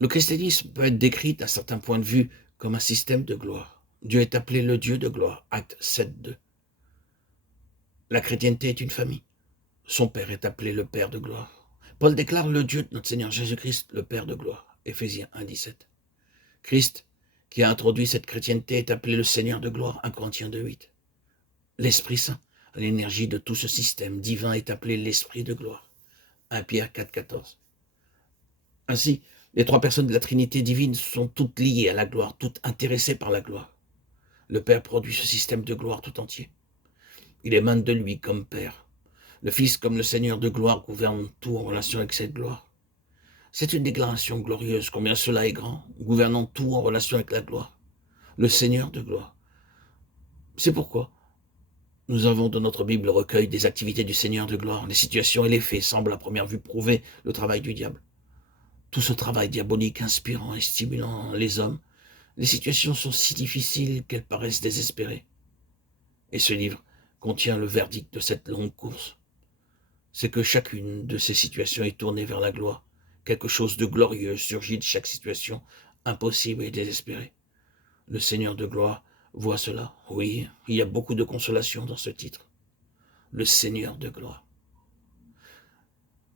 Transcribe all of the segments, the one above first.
Le christianisme peut être décrit d'un certain point de vue comme un système de gloire. Dieu est appelé le Dieu de gloire, Acte 7.2. La chrétienté est une famille. Son Père est appelé le Père de gloire. Paul déclare le Dieu de notre Seigneur Jésus-Christ, le Père de gloire, Éphésiens 1.17. Christ, qui a introduit cette chrétienté, est appelé le Seigneur de gloire, 1 Corinthiens 2.8. L'Esprit Saint, l'énergie de tout ce système divin, est appelé l'Esprit de gloire, 1 Pierre 4.14. Ainsi, les trois personnes de la Trinité divine sont toutes liées à la gloire, toutes intéressées par la gloire. Le Père produit ce système de gloire tout entier. Il émane de lui comme Père. Le Fils, comme le Seigneur de gloire, gouverne tout en relation avec cette gloire. C'est une déclaration glorieuse, combien cela est grand, gouvernant tout en relation avec la gloire. Le Seigneur de gloire. C'est pourquoi nous avons dans notre Bible le recueil des activités du Seigneur de gloire. Les situations et les faits semblent à première vue prouver le travail du diable. Tout ce travail diabolique inspirant et stimulant les hommes, les situations sont si difficiles qu'elles paraissent désespérées. Et ce livre contient le verdict de cette longue course. C'est que chacune de ces situations est tournée vers la gloire. Quelque chose de glorieux surgit de chaque situation impossible et désespérée. Le Seigneur de gloire voit cela. Oui, il y a beaucoup de consolation dans ce titre. Le Seigneur de gloire.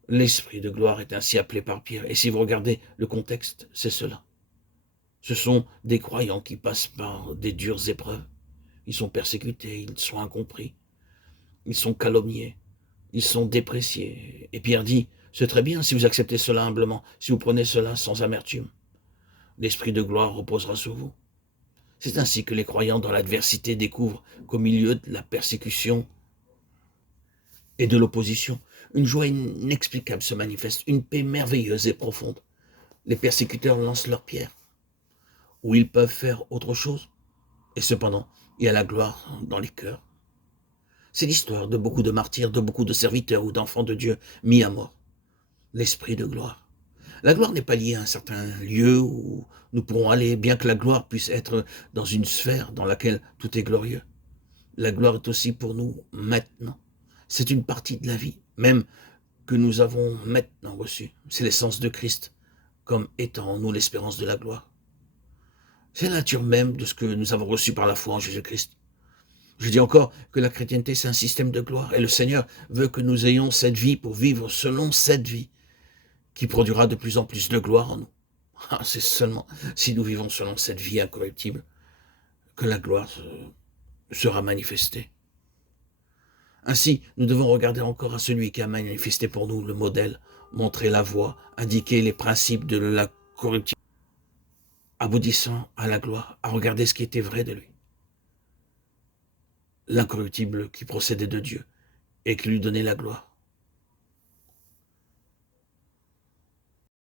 L'Esprit de gloire est ainsi appelé par Pierre. Et si vous regardez le contexte, c'est cela. Ce sont des croyants qui passent par des dures épreuves. Ils sont persécutés, ils sont incompris, ils sont calomniés, ils sont dépréciés. Et Pierre dit, c'est très bien si vous acceptez cela humblement, si vous prenez cela sans amertume. L'Esprit de gloire reposera sur vous. C'est ainsi que les croyants dans l'adversité découvrent qu'au milieu de la persécution et de l'opposition, une joie inexplicable se manifeste, une paix merveilleuse et profonde. Les persécuteurs lancent leurs pierres, où ils peuvent faire autre chose, et cependant, il y a la gloire dans les cœurs. C'est l'histoire de beaucoup de martyrs, de beaucoup de serviteurs ou d'enfants de Dieu mis à mort. L'Esprit de gloire. La gloire n'est pas liée à un certain lieu où nous pourrons aller, bien que la gloire puisse être dans une sphère dans laquelle tout est glorieux. La gloire est aussi pour nous maintenant. C'est une partie de la vie, même que nous avons maintenant reçue. C'est l'essence de Christ, comme étant en nous l'espérance de la gloire. C'est la nature même de ce que nous avons reçu par la foi en Jésus-Christ. Je dis encore que la chrétienté, c'est un système de gloire, et le Seigneur veut que nous ayons cette vie pour vivre selon cette vie, qui produira de plus en plus de gloire en nous. C'est seulement si nous vivons selon cette vie incorruptible que la gloire sera manifestée. Ainsi, nous devons regarder encore à celui qui a manifesté pour nous le modèle, montrer la voie, indiquer les principes de la corruptible, aboutissant à la gloire, à regarder ce qui était vrai de lui. L'incorruptible qui procédait de Dieu et qui lui donnait la gloire.